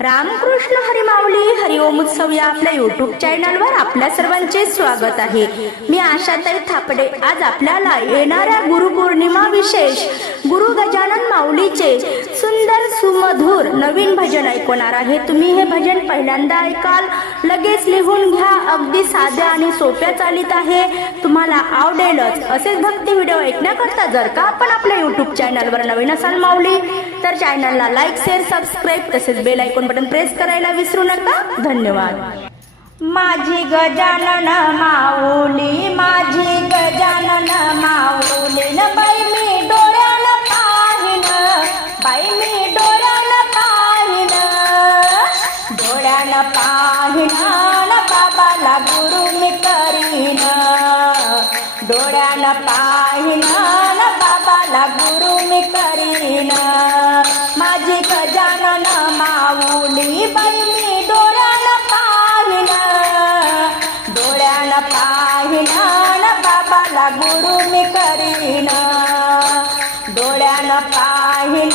रामकृष्ण हरिमावली हरिओम उत्सव या आपल्या युट्यूब चॅनलवर आपल्या सर्वांचे स्वागत आहे. मी आशाताई थापडे. आज आपल्याला येणाऱ्या गुरुपौर्णिमा विशेष गुरु गजानन माऊलीचे सुंदर सुमधुर नवीन भजन ऐकवणार आहे. तुम्ही हे भजन पहिल्यांदा ऐकाल लगेच लिहून घ्या. अगदी साध्या आणि सोप्या चालीत आहे. तुम्हाला आवडेलच. असेच भक्ती व्हिडिओ ऐकण्याकरता जर का आपण आपल्या युट्यूब चॅनलवर नवीन असाल माऊली तर चॅनलला लाईक शेअर सबस्क्राईब तसेच बेल ऐकून बटन प्रेस करायला विसरू नका. धन्यवाद. माझी गजानन माऊली माझी गजानन माऊली न मला गुरु मी करीन. माझी गजानन माऊली बाई मी डोळ्यानं पाहिन. डोळ्यानं पाहिन बाबाला गुरु मी करीन. डोळ्यानं पाहिन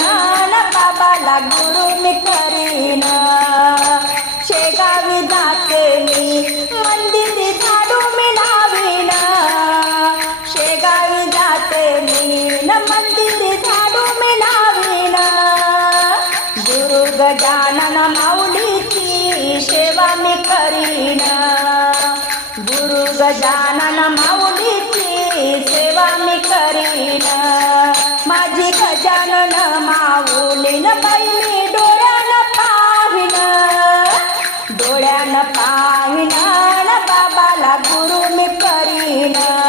बाबाला गुरु मी करीन. तुझी सेवा मी करीन. गुरु गजानन माऊलीची सेवा मी करीन. माझी गजानन माऊलीन बाई मी डोळ्यानं पाहिन. डोळ्यानं पाहिन बाबाला गुरु मी करीन.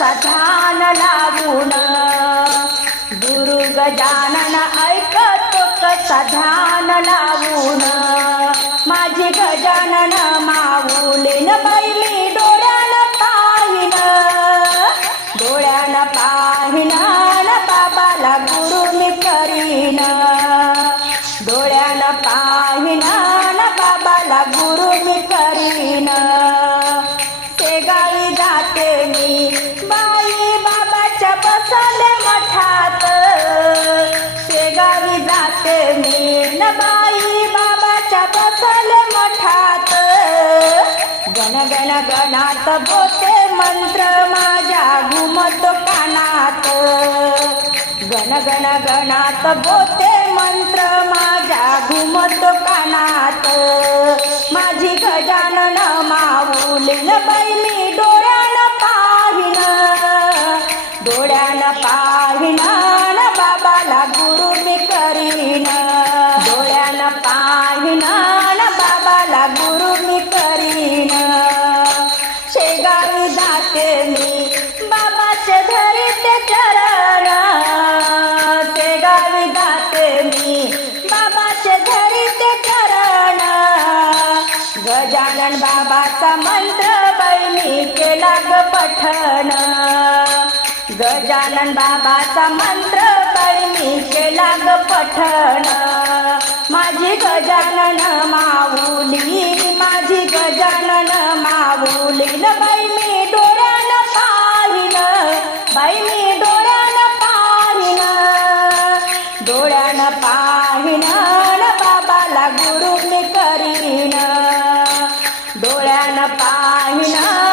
सधान लागून. गुरु गजानन ऐकतो कसा लावून माझी गजानन माऊलीन बाई जाते मी. बाई बाबाच्या बसले मठात. शेगावी जाते मी. न बाई बाबाच्या बसले मठात. गण गण गणात बोते मंत्र माझ्या घुमतो कानात. गण गण गणात बोते मंत्र माझ्या घुमतो कानात. माझी गजानन माऊलीन बाई डोळ्यानं पाहिन न बाबाला गुरु मी करीन. डोळ्यानं पाहिन न बाबाला गुरु मी करीन. शेगावी जाते मी बाबाचे धरीते चरण. शेगावी जाते मी बाबाचे धरीते चरण. गजानन बाबाचा मंत्र बाई मी केला ग पठण. गजानन बाबाचा मंत्र बाई मी केला ग पठण. माझी गजानन माऊली माझी गजानन माऊली न बाई मी डोळ्यानं पाहिन बाई मी डोळ्यानं पाहिन डोळ्यानं पाहिन बाबाला गुरु मी करीन. डोळ्यानं पाहिन